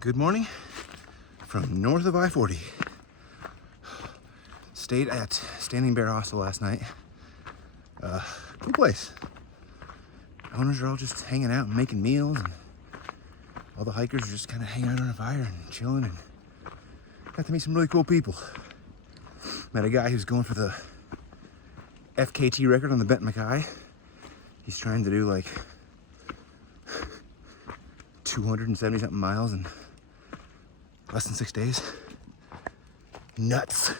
Good morning from north of I-40. Stayed at Standing Bear Hostel last night. Cool place. Owners are all just hanging out and making meals, and all the hikers are just kind of hanging out on a fire and chilling, and got to meet some really cool people. Met a guy who's going for the FKT record on the Bent Mackay. He's trying to do like 270 something miles in less than 6 days. Nuts.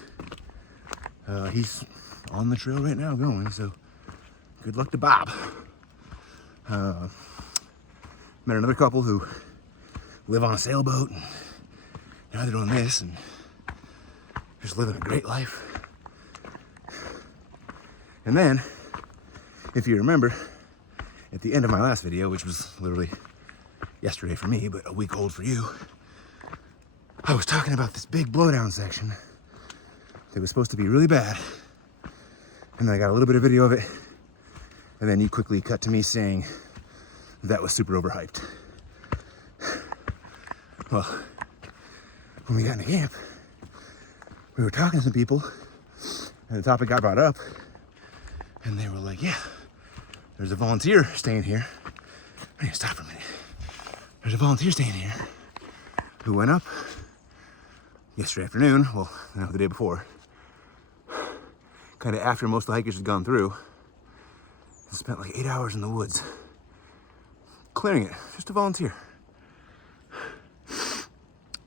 He's on the trail right now going, so good luck to Bob. Met another couple who live on a sailboat, and now they're doing this and just living a great life. And then, if you remember, at the end of my last video, which was literally yesterday for me, but a week old for you, I was talking about this big blowdown section that was supposed to be really bad. And then I got a little bit of video of it, and then you quickly cut to me saying that was super overhyped. Well, when we got into camp, we were talking to some people, and the topic got brought up, and they were like, yeah, there's a volunteer staying here. I need to stop for a minute. There's a volunteer staying here who went up yesterday afternoon, well, no, the day before, kind of after most of the hikers had gone through, and spent like 8 hours in the woods clearing it, just to volunteer.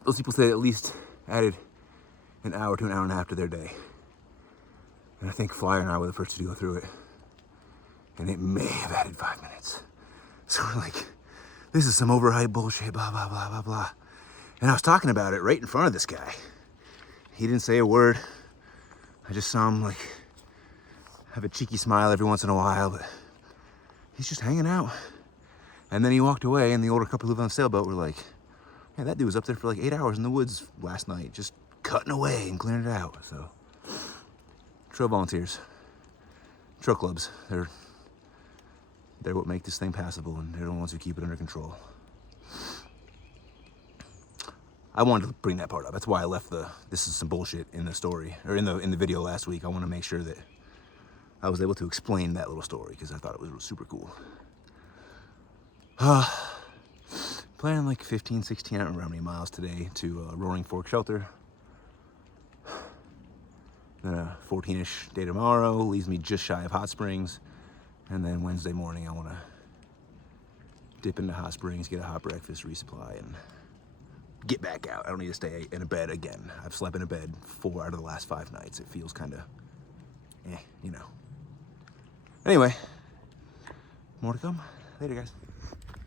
Those people say at least added an hour to an hour and a half to their day. And I think Flyer and I were the first to go through it. And it may have added 5 minutes. So we're like, this is some overhyped bullshit, blah, blah, blah, blah, blah. And I was talking about it right in front of this guy. He didn't say a word. I just saw him like have a cheeky smile every once in a while, but he's just hanging out. And then he walked away, and the older couple who lived on the sailboat were like, yeah, that dude was up there for like 8 hours in the woods last night, just cutting away and clearing it out. So, trail volunteers, trail clubs, they're what make this thing passable, and they're the ones who keep it under control. I wanted to bring that part up. That's why I left this is some bullshit in the story, or in the video last week. I want to make sure that I was able to explain that little story, because I thought it was super cool. Planning like 15, 16, I don't remember how many miles today to Roaring Fork Shelter. Then a 14-ish day tomorrow leaves me just shy of Hot Springs. And then Wednesday morning, I want to dip into Hot Springs, get a hot breakfast, resupply, and get back out. I don't need to stay in a bed again. I've slept in a bed 4 out of the last 5 nights. It feels kind of, you know. Anyway, more to come. Later, guys.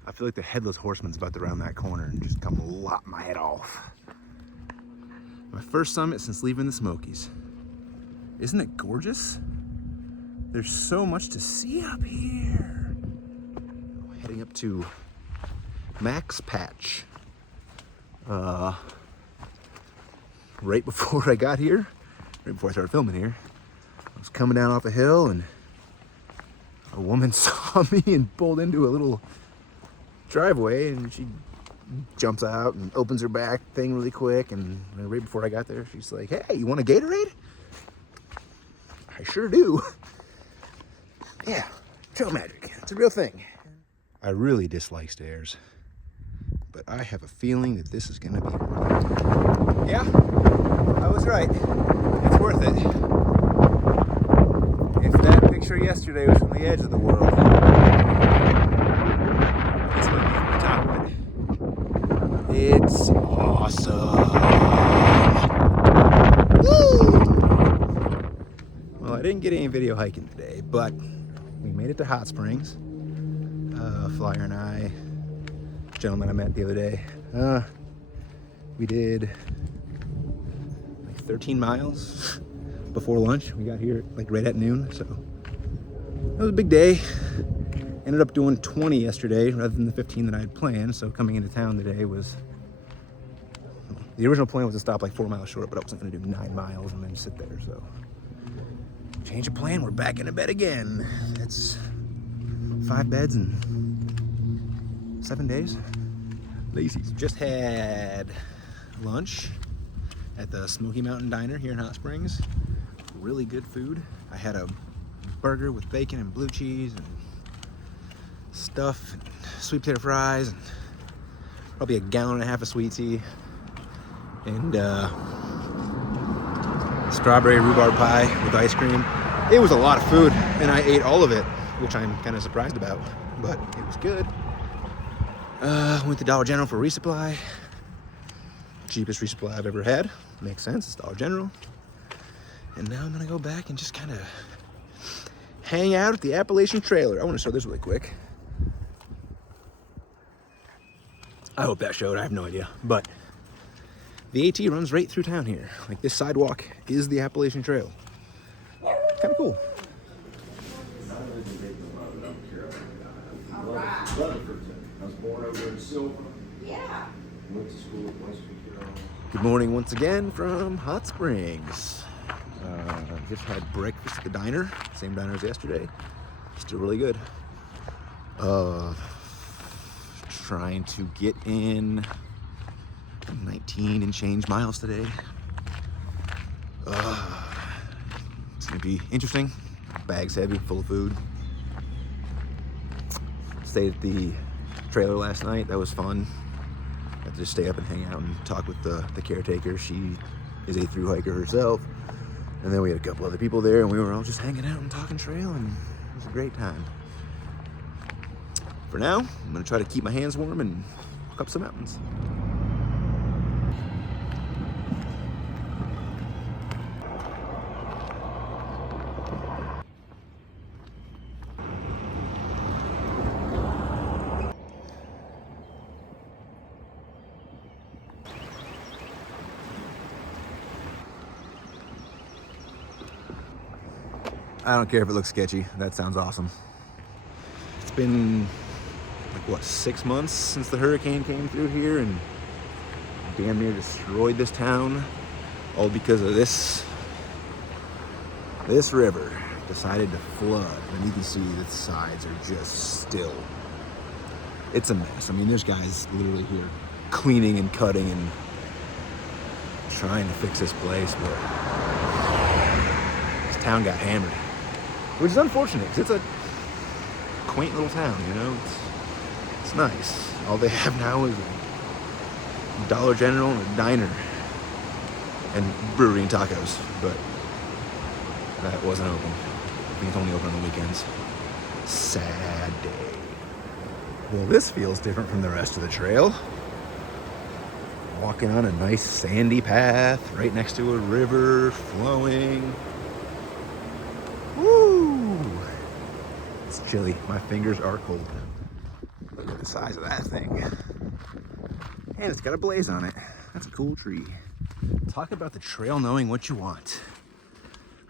I feel like the Headless Horseman's about to round that corner and just come lop my head off. My first summit since leaving the Smokies. Isn't it gorgeous? There's so much to see up here. Heading up to Max Patch. Right before I got here, right before I started filming here, I was coming down off a hill, and a woman saw me and pulled into a little driveway, and she jumps out and opens her back thing really quick, and right before I got there, she's like, hey, you want a Gatorade? I sure do. Yeah, trail magic. It's a real thing. I really dislike stairs, but I have a feeling that this is gonna be worth it. Yeah, I was right. It's worth it. If that picture yesterday was from the edge of the world, this might be from the top of it. It's awesome. Woo! Well, I didn't get any video hiking today, but we made it to Hot Springs. Flyer and I, gentleman I met the other day, we did like 13 miles before lunch. We got here like right at noon, so that was a big day. Ended up doing 20 yesterday rather than the 15 that I had planned, so coming into town today was, the original plan was to stop like 4 miles short, but I wasn't going to do 9 miles and then sit there, so change of plan, we're back into bed again. It's 5 beds in 7 days. Lacey's. Just had lunch at the Smoky Mountain Diner here in Hot Springs. Really good food. I had a burger with bacon and blue cheese and stuff, and sweet potato fries, and probably a gallon and a half of sweet tea, and strawberry rhubarb pie with ice cream. It was a lot of food, and I ate all of it, which I'm kind of surprised about, but it was good. Went to Dollar General for resupply. Cheapest resupply I've ever had. Makes sense, it's Dollar General. And now I'm gonna go back and just kind of hang out at the Appalachian trailer. I want to show this really quick. I hope that showed, I have no idea. But the AT runs right through town here. Like, this sidewalk is the Appalachian Trail. Kind of cool. Good morning once again from Hot Springs. Just had breakfast at the diner, same diner as yesterday. Still really good. Trying to get in 19 and change miles today. It's gonna be interesting. Bag's heavy, full of food. Stayed at the trailer last night. That was fun. Got to just stay up and hang out and talk with the caretaker. She is a through hiker herself. And then we had a couple other people there, and we were all just hanging out and talking trail, and it was a great time. For now, I'm gonna try to keep my hands warm and walk up some mountains. I don't care if it looks sketchy. That sounds awesome. It's been like, what, 6 months since the hurricane came through here and damn near destroyed this town, all because of this river decided to flood. And you can see the sides are just still, it's a mess. I mean, there's guys literally here cleaning and cutting and trying to fix this place, but this town got hammered. Which is unfortunate, because it's a quaint little town, you know? It's nice. All they have now is a Dollar General and a diner and brewery and tacos, but that wasn't open. I think it's only open on the weekends. Sad day. Well, this feels different from the rest of the trail. Walking on a nice sandy path right next to a river flowing. Woo! It's chilly. My fingers are cold. Look at the size of that thing. And it's got a blaze on it. That's a cool tree. Talk about the trail knowing what you want.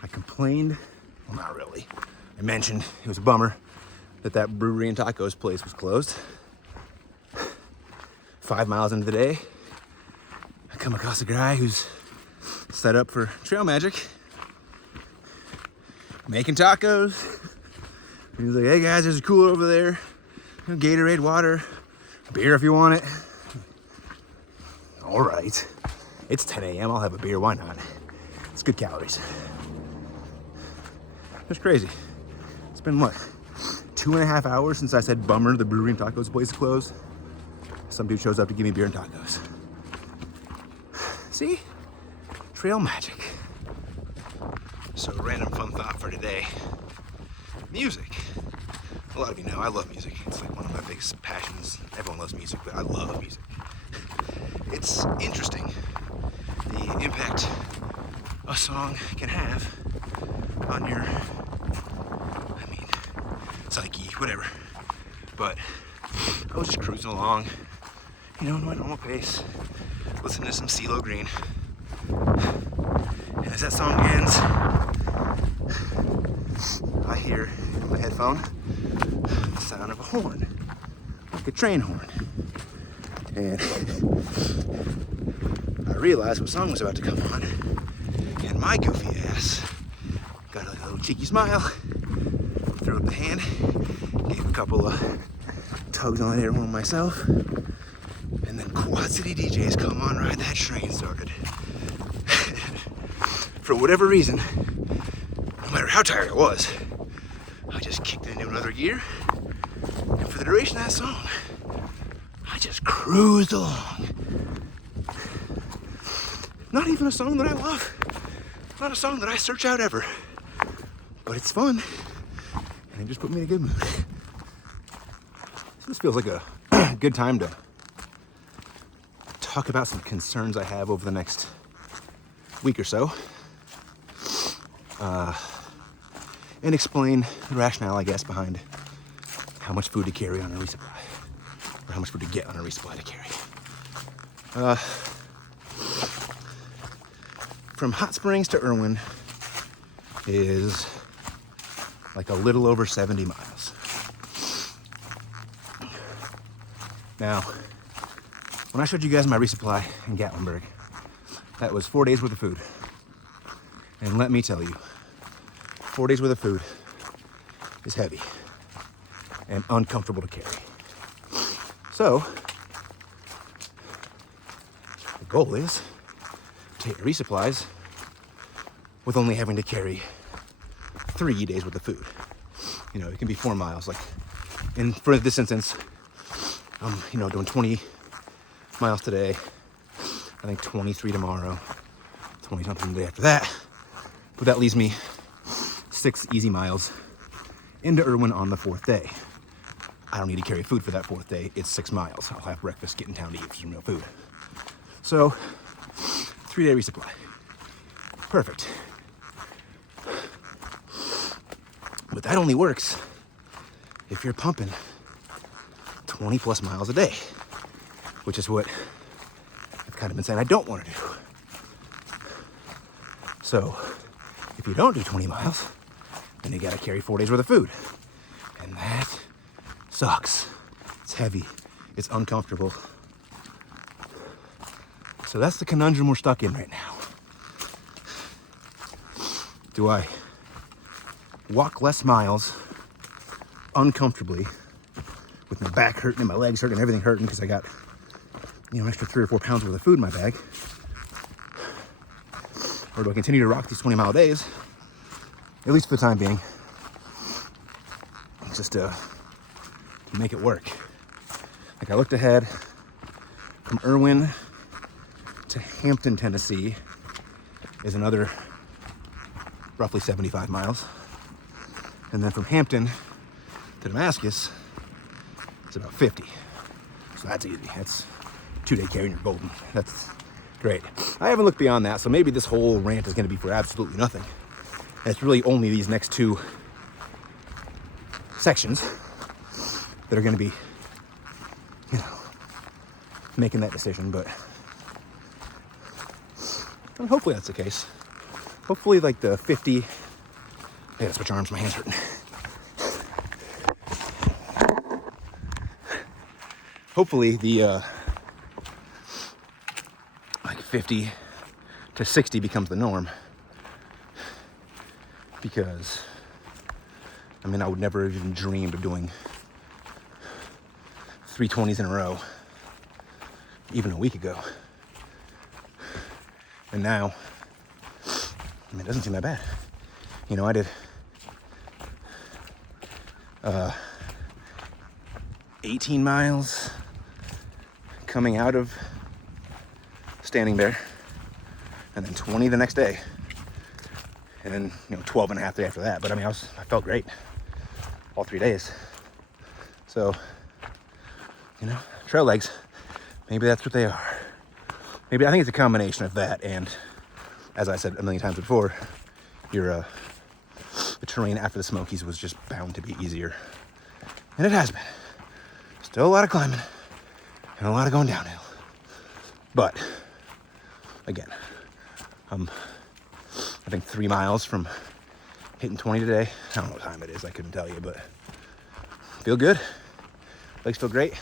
I complained, well, not really. I mentioned it was a bummer that brewery and tacos place was closed. 5 miles into the day, I come across a guy who's set up for trail magic, making tacos. He's like, hey guys, there's a cooler over there. Gatorade, water, beer if you want it. All right. It's 10 a.m. I'll have a beer. Why not? It's good calories. That's crazy. It's been what? 2.5 hours since I said bummer the brewery and tacos place is closed. Some dude shows up to give me beer and tacos. See? Trail magic. So, random fun thought for today. Music. A lot of you know I love music. It's like one of my biggest passions. Everyone loves music, but I love music. It's interesting the impact a song can have on your, psyche, whatever. But I was just cruising along, you know, in my normal pace, listening to some CeeLo Green. And as that song ends, I hear in my headphone the sound of a horn, like a train horn. And I realized what song was about to come on, and my goofy ass got a little cheeky smile, threw up the hand, gave a couple of tugs on the air horn myself, and then Quad City DJs, come on, ride that train started. For whatever reason, no matter how tired I was, I just kicked it into another gear. And for the duration of that song, I just cruised along. Not even a song that I love. Not a song that I search out ever. But it's fun. And it just put me in a good mood. So this feels like a good time to talk about some concerns I have over the next week or so. And explain the rationale, I guess, behind how much food to carry on a resupply. Or how much food to get on a resupply to carry. From Hot Springs to Irwin is like a little over 70 miles. Now, when I showed you guys my resupply in Gatlinburg, that was 4 days worth of food. And let me tell you, 4 days worth of food is heavy and uncomfortable to carry. So, the goal is to hit resupplies with only having to carry 3 days worth of food. You know, it can be 4 miles. Like, for this instance, I'm, doing 20 miles today. I think 23 tomorrow, 20 something the day after that. But that leaves me 6 easy miles into Irwin on the 4th day. I don't need to carry food for that 4th day. It's 6 miles. I'll have breakfast, get in town to eat for some real food. So, 3-day resupply. Perfect. But that only works if you're pumping 20 plus miles a day, which is what I've kind of been saying I don't want to do. So, if you don't do 20 miles, then you gotta carry 4 days worth of food. And that sucks. It's heavy. It's uncomfortable. So that's the conundrum we're stuck in right now. Do I walk less miles uncomfortably with my back hurting and my legs hurting and everything hurting because I got, an extra 3 or 4 pounds worth of food in my bag? Or do I continue to rock these 20-mile days, at least for the time being, just to make it work? Like, I looked ahead from Irwin to Hampton, Tennessee is another roughly 75 miles. And then from Hampton to Damascus, it's about 50. So that's easy. That's 2-day carry and you're golden. That's great. I haven't looked beyond that, so maybe this whole rant is going to be for absolutely nothing. And it's really only these next 2 sections that are going to be, making that decision, but hopefully that's the case. Hopefully, like the 50, I gotta switch arms, my hand's hurting. Hopefully the like 50 to 60 becomes the norm, because I would never even dreamed of doing 320s in a row even a week ago. And now, it doesn't seem that bad. I did 18 miles coming out of Standing Bear, and then 20 the next day, and then 12 and a half the day after that. But I felt great all 3 days. So, trail legs, maybe that's what they are. Maybe I think it's a combination of that, and as I said a million times before, the terrain after the Smokies was just bound to be easier, and it has been. Still a lot of climbing and a lot of going downhill, but again, I think 3 miles from hitting 20 today. I don't know what time it is, I couldn't tell you, but feel good. Legs feel great.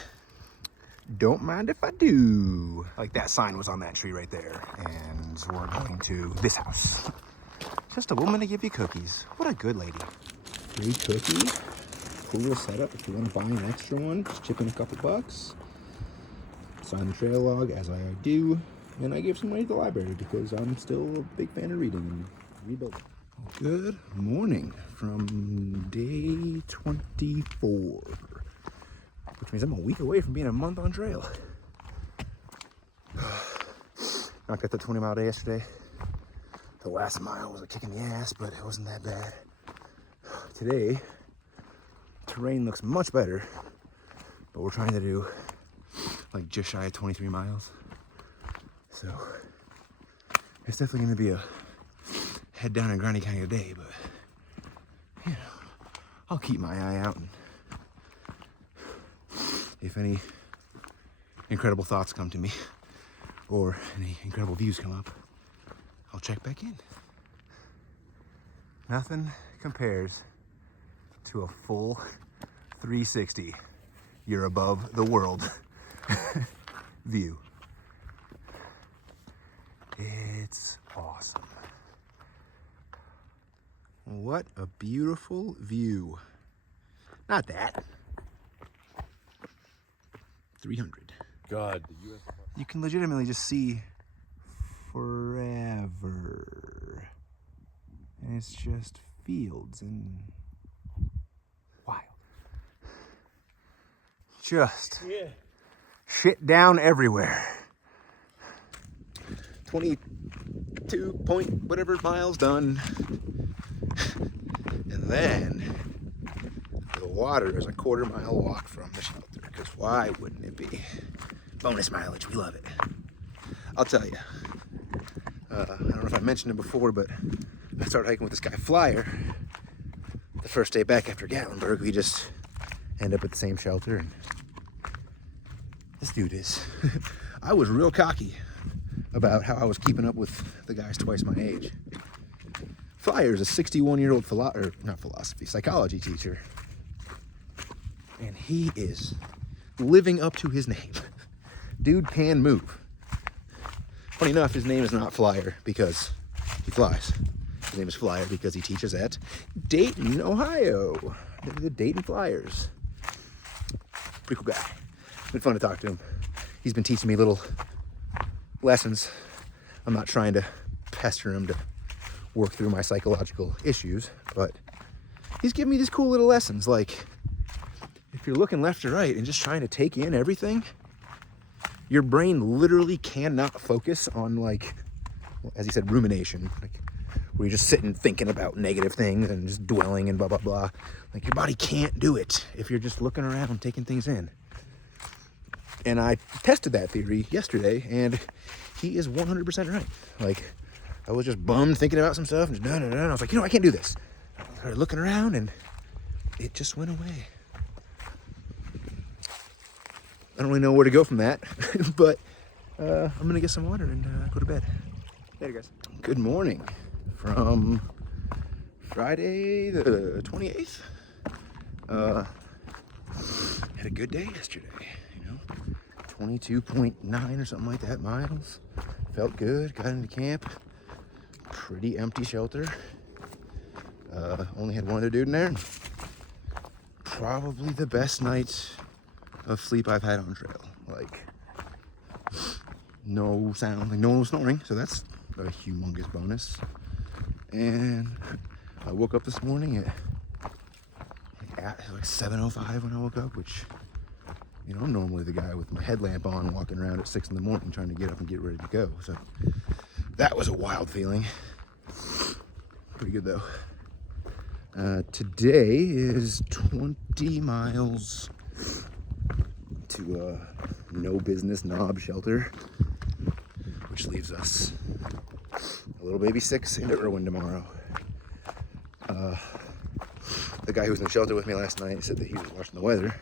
Don't mind if I do. Like, that sign was on that tree right there, and we're going to this house. Just a woman to give you cookies. What a good lady. Free cookie. Cool little setup if you want to buy an extra one. Just chip in a couple bucks. signed the trail log as I do, and I gave some money to the library because I'm still a big fan of reading and rebuilding. Good morning from day 24, which means I'm a week away from being a month on trail. I got the 20-mile day yesterday. The last mile was a kick in the ass, but it wasn't that bad. Today, terrain looks much better, but we're trying to do like just shy of 23 miles. So it's definitely gonna be a head down and grindy kind of day, but you know, I'll keep my eye out, and if any incredible thoughts come to me or any incredible views come up, I'll check back in. Nothing compares to a full 360, you're above the world view. It's awesome. What a beautiful view. Not that. 300. God, the U.S. You can legitimately just see forever. And it's just fields and wild. Just shit down everywhere. 22 point whatever miles done. And then the water is a quarter-mile walk from the shelter, because why wouldn't it be? Bonus mileage, we love it. I'll tell you, I don't know if I mentioned it before, but I started hiking with this guy Flyer the first day back after Gatlinburg. We just end up at the same shelter, and this dude is I was real cocky about how I was keeping up with the guys twice my age. Flyer is a 61-year-old psychology teacher, and he is living up to his name. Dude can move. Funny enough, his name is not Flyer because he flies. His name is Flyer because he teaches at Dayton, Ohio. The Dayton Flyers. Pretty cool guy. Been fun to talk to him. He's been teaching me little lessons. I'm not trying to pester him to work through my psychological issues, but he's giving me these cool little lessons. Like, if you're looking left or right and just trying to take in everything, your brain literally cannot focus on, like, as he said, rumination, like where you're just sitting thinking about negative things and just dwelling and blah blah blah. Like, your body can't do it if you're just looking around and taking things in. And I tested that theory yesterday, and he is 100% right. Like, I was just bummed thinking about some stuff, and and I was like, I can't do this. I started looking around, and it just went away. I don't really know where to go from that, but I'm gonna get some water and go to bed. Later, guys. Good morning from Friday the 28th. Had a good day yesterday, 22.9 or something like that miles. Felt good, got into camp. Pretty empty shelter. Only had one other dude in there. Probably the best night of sleep I've had on trail. Like, no sound, like no one was snoring, so that's a humongous bonus. And I woke up this morning at like 7:05 when I woke up, which, I'm normally the guy with my headlamp on walking around at 6 in the morning trying to get up and get ready to go. So that was a wild feeling. Pretty good though. Today is 20 miles to no business knob shelter, which leaves us a little baby 6 into Irwin tomorrow. The guy who was in the shelter with me last night said that he was watching the weather.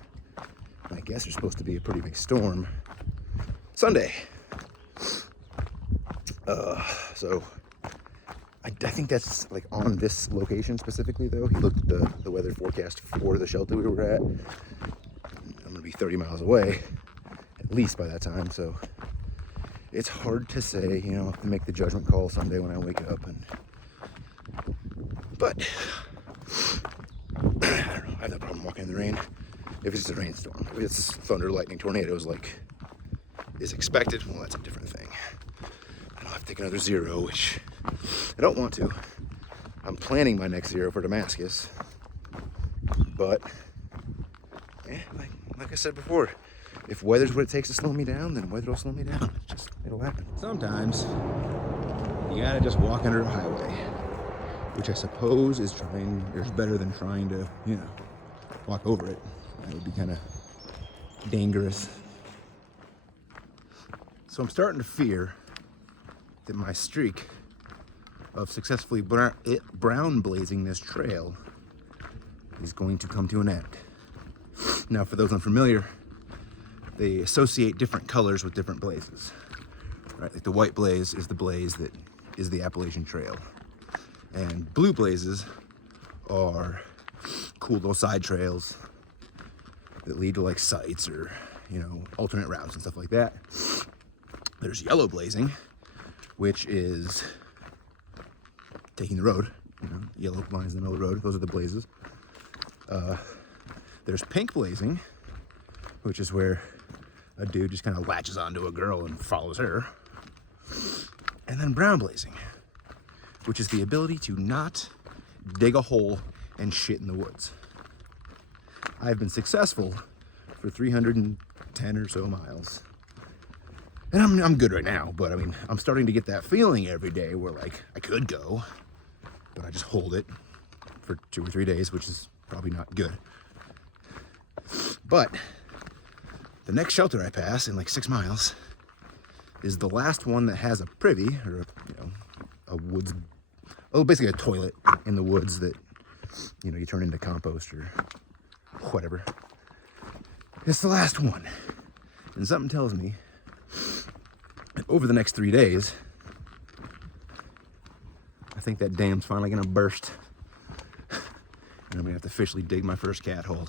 I guess there's supposed to be a pretty big storm Sunday. So I think that's like on this location specifically though. He looked at the weather forecast for the shelter we were at. I'm gonna be 30 miles away at least by that time, so it's hard to say, I'll have to make the judgment call Sunday when I wake up. But I don't know, I have no problem walking in the rain. If it's just a rainstorm, if it's thunder, lightning, tornadoes, like, is expected, well, that's a different thing. I don't have to take another zero, which I don't want to. I'm planning my next zero for Damascus, but like I said before, if weather's what it takes to slow me down, then weather will slow me down. It'll happen. Sometimes you gotta just walk under a highway, which I suppose is better than trying to, walk over it. That would be kind of dangerous. So I'm starting to fear that my streak of successfully brown blazing this trail is going to come to an end. Now, for those unfamiliar, they associate different colors with different blazes. Right? Like the white blaze is the blaze that is the Appalachian Trail. And blue blazes are cool little side trails that lead to like sites or, alternate routes and stuff like that. There's yellow blazing, which is taking the road, yellow lines in the middle of the road. Those are the blazes. There's pink blazing, which is where a dude just kind of latches onto a girl and follows her. And then brown blazing, which is the ability to not dig a hole and shit in the woods. I've been successful for 310 or so miles. And I'm good right now, but I mean, I'm starting to get that feeling every day where like I could go, but I just hold it for 2 or 3 days, which is probably not good. But the next shelter I pass in like 6 miles is the last one that has a privy, or a woods, basically a toilet in the woods that you turn into compost or whatever. It's the last one, and something tells me that over the next 3 days, I think that dam's finally gonna burst, and I'm gonna have to officially dig my first cat hole.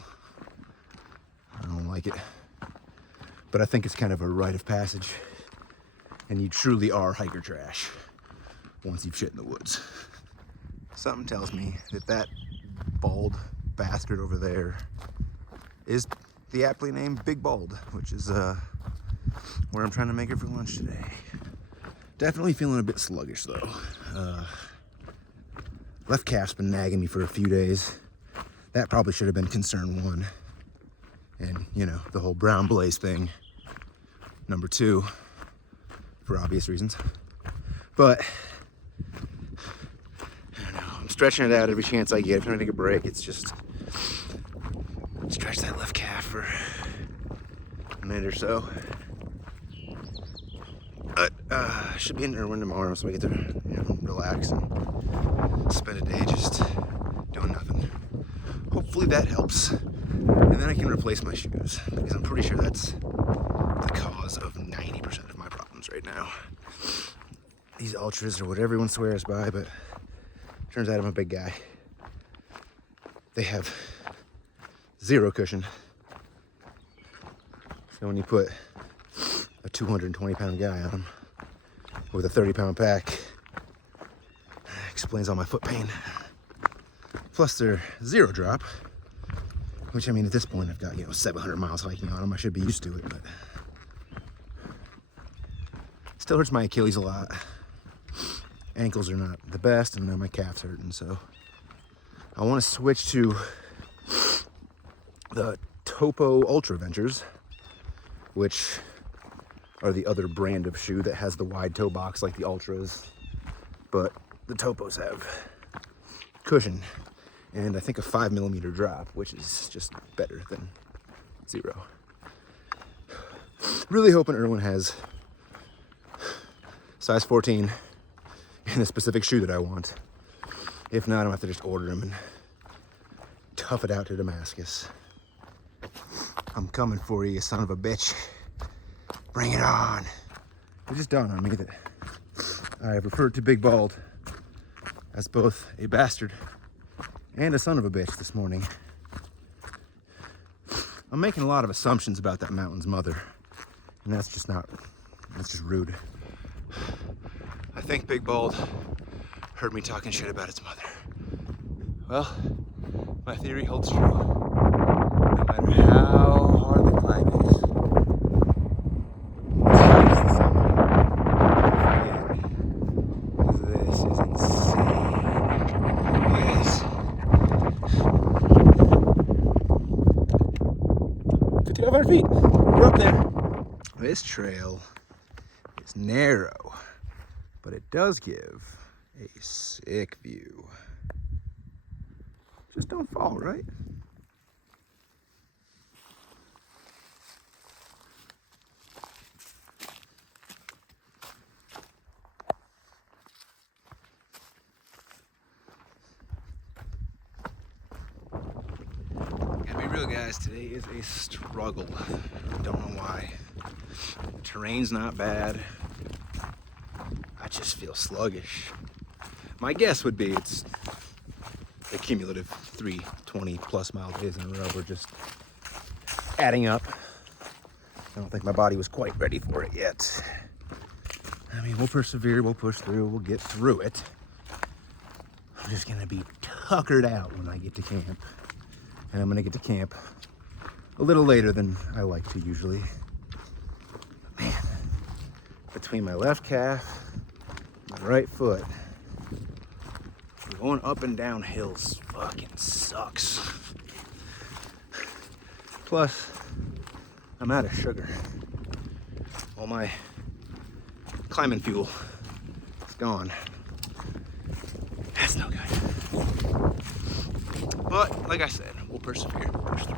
I don't like it, but I think it's kind of a rite of passage, and you truly are hiker trash once you've shit in the woods. Something tells me that bald bastard over there is the aptly named Big Bald, which is where I'm trying to make it for lunch today. Definitely feeling a bit sluggish though. Left calf's been nagging me for a few days. That probably should have been concern 1. And, the whole brown blaze thing, number 2, for obvious reasons. But, I don't know, I'm stretching it out every chance I get. If I'm trying to take a break, it's just stretch that left calf for a minute or so. But, I should be in Irwin tomorrow, so I get to, relax and spend a day just doing nothing. Hopefully that helps. And then I can replace my shoes, because I'm pretty sure that's the cause of 90% of my problems right now. These Ultras are what everyone swears by, but turns out I'm a big guy. They have 0 cushion. So when you put a 220-pound guy on them with a 30-pound pack, it explains all my foot pain. Plus they're 0 drop, which, I mean, at this point I've got, 700 miles hiking on them. I should be used to it, but still hurts my Achilles a lot. Ankles are not the best, and now my calf's hurting, so I want to switch to the Topo Ultra Ventures, which are the other brand of shoe that has the wide toe box like the Ultras, but the Topos have cushion and I think a 5mm drop, which is just better than 0. Really hoping Irwin has size 14 in the specific shoe that I want. If not, I'm gonna have to just order them and tough it out to Damascus. I'm coming for you, son of a bitch. Bring it on. It just dawned on me that I have referred to Big Bald as both a bastard and a son of a bitch this morning. I'm making a lot of assumptions about that mountain's mother, and that's just rude. I think Big Bald heard me talking shit about its mother. Well, my theory holds true. No matter how hard the climb is. feet. We're up there. This trail is narrow, but it does give a sick view. Just don't fall, right? Gotta be real, guys, today is a struggle. I don't know why. The terrain's not bad. I just feel sluggish. My guess would be it's the cumulative 3 20+ mile days in a row. We're just adding up. I don't think my body was quite ready for it yet. I mean, we'll persevere, we'll push through, we'll get through it. I'm just gonna be tuckered out when I get to camp. And I'm gonna get to camp a little later than I like to usually. But man, between my left calf, my right foot, going up and down hills fucking sucks. Plus, I'm out of sugar. All my climbing fuel is gone. That's no good. But like I said, we'll persevere, push through.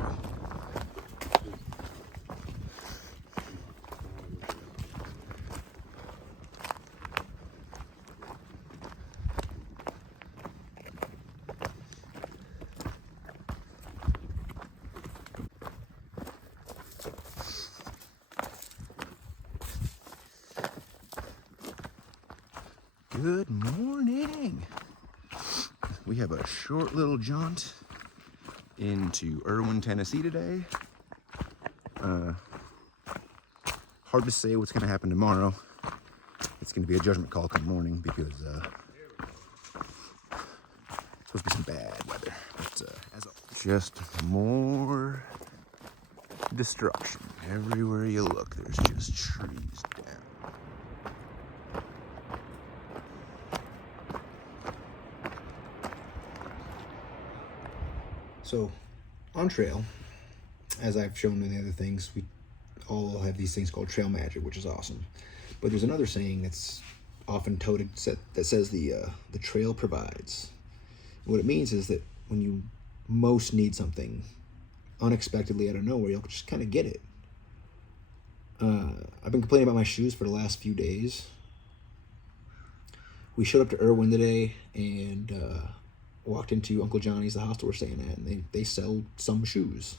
Good morning. We have a short little jaunt into Erwin, Tennessee today. Hard to say what's gonna happen tomorrow. It's gonna be a judgment call come morning because it's supposed to be some bad weather. But as always, just more destruction. Everywhere you look, there's just trees down. So, on trail, as I've shown in the other things, we all have these things called trail magic, which is awesome. But there's another saying that's often touted that says the trail provides. And what it means is that when you most need something unexpectedly out of nowhere, you'll just kind of get it. I've been complaining about my shoes for the last few days. We showed up to Erwin today and walked into Uncle Johnny's, the hostel we're staying at, and they sell some shoes.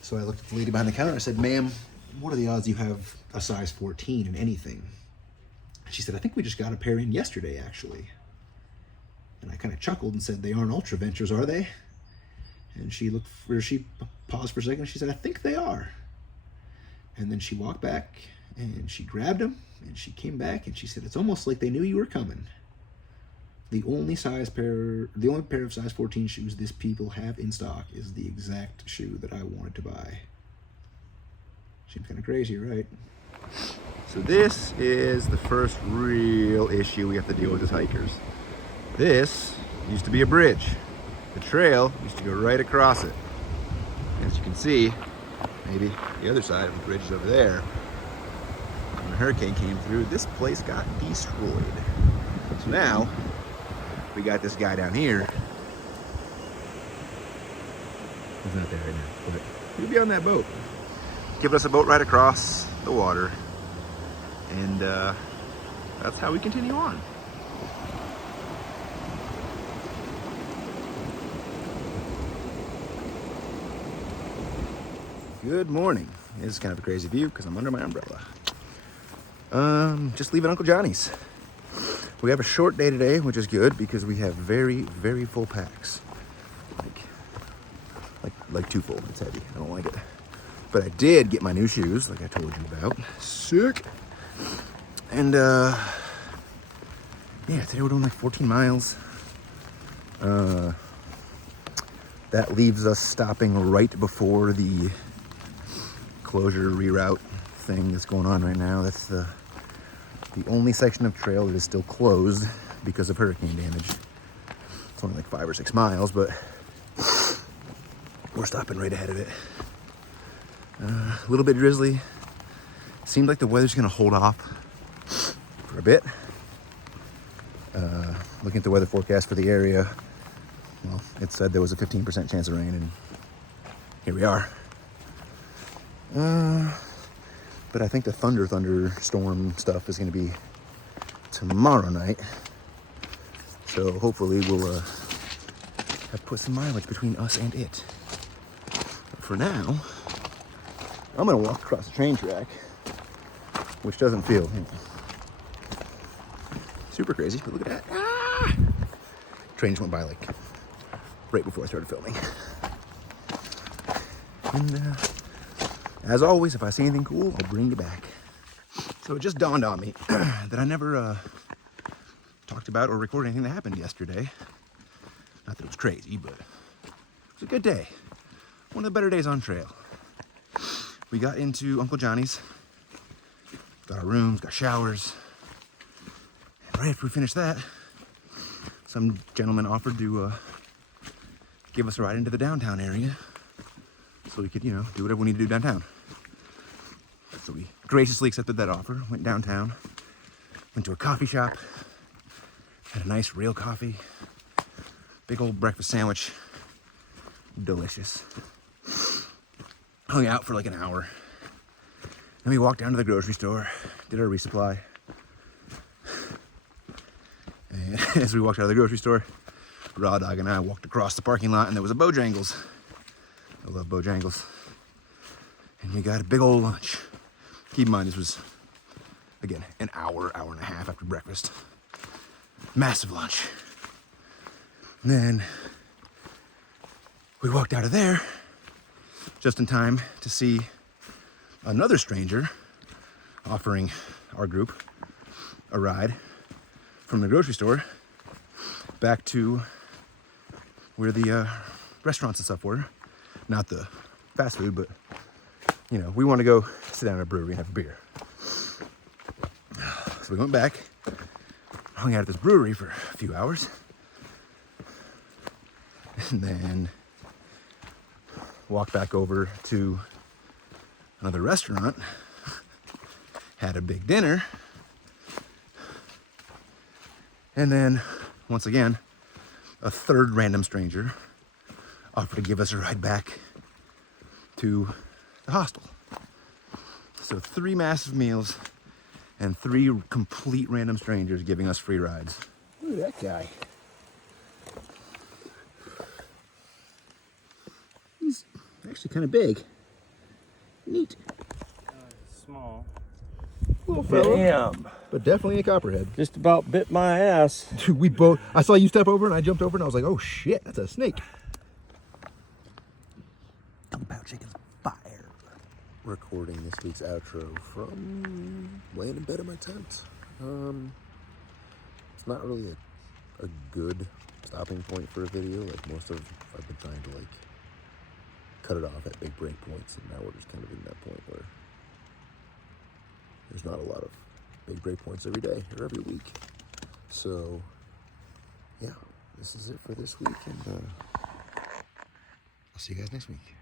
So I looked at the lady behind the counter and I said, "Ma'am, what are the odds you have a size 14 in anything?" She said, "I think we just got a pair in yesterday, actually." And I kind of chuckled and said, "They aren't Ultra Ventures, are they?" And she paused for a second and she said, "I think they are." And then she walked back and she grabbed them and she came back and she said, "It's almost like they knew you were coming. The only pair of size 14 shoes this people have in stock is the exact shoe that I wanted to buy." Seems kind of crazy, right? So this is the first real issue we have to deal with as hikers. This used to be a bridge. The trail used to go right across it. As you can see, maybe the other side of the bridge is over there. When the hurricane came through, this place got destroyed. So now, we got this guy down here. He's not there right now, but he'll be on that boat. Giving us a boat ride across the water. And that's how we continue on. Good morning. This is kind of a crazy view because I'm under my umbrella. Just leaving Uncle Johnny's. We have a short day today, which is good because we have very, very full packs. Like too full. It's heavy. I don't like it. But I did get my new shoes, like I told you about. Sick. And yeah, today we're doing like 14 miles. That leaves us stopping right before the closure reroute thing that's going on right now. That's the only section of trail that is still closed because of hurricane damage. It's only like 5 or 6 miles, but we're stopping right ahead of it. A little bit drizzly. Seems like the weather's gonna hold off for a bit. Looking at the weather forecast for the area, well, it said there was a 15% chance of rain, and here we are. But I think the thunderstorm stuff is gonna be tomorrow night. So hopefully we'll have put some mileage between us and it. But for now, I'm gonna walk across the train track, which doesn't feel super crazy, but look at that. Ah! Train just went by like right before I started filming. And as always, if I see anything cool, I'll bring you back. So it just dawned on me that I never talked about or recorded anything that happened yesterday. Not that it was crazy, but it was a good day. One of the better days on trail. We got into Uncle Johnny's, got our rooms, got showers. And right after we finished that, some gentleman offered to give us a ride into the downtown area so we could, do whatever we need to do downtown. So we graciously accepted that offer, went downtown, went to a coffee shop, had a nice real coffee, big old breakfast sandwich, delicious. Hung out for like an hour. Then we walked down to the grocery store, did our resupply. And as we walked out of the grocery store, Raw Dog and I walked across the parking lot and there was a Bojangles. I love Bojangles. And we got a big old lunch. Keep in mind, this was, again, an hour and a half after breakfast. Massive lunch. And then we walked out of there just in time to see another stranger offering our group a ride from the grocery store back to where the restaurants and stuff were. Not the fast food, but we want to go sit down at a brewery and have a beer. So we went back, hung out at this brewery for a few hours, and then walked back over to another restaurant, had a big dinner, and then, once again, a third random stranger offered to give us a ride back to the hostel. So 3 massive meals and 3 complete random strangers giving us free rides. Look at that guy. He's actually kind of big. Neat. Small. Little fella. Damn. But definitely a copperhead. Just about bit my ass. Dude, we both, I saw you step over and I jumped over and I was like, oh shit, that's a snake. Kung Pao chicken's fire. Recording this week's outro from laying in bed in my tent. It's not really a good stopping point for a video. Like most of, I've been trying to cut it off at big break points, and now we're just kind of in that point where there's not a lot of big break points every day or every week. So yeah, this is it for this week, and I'll see you guys next week.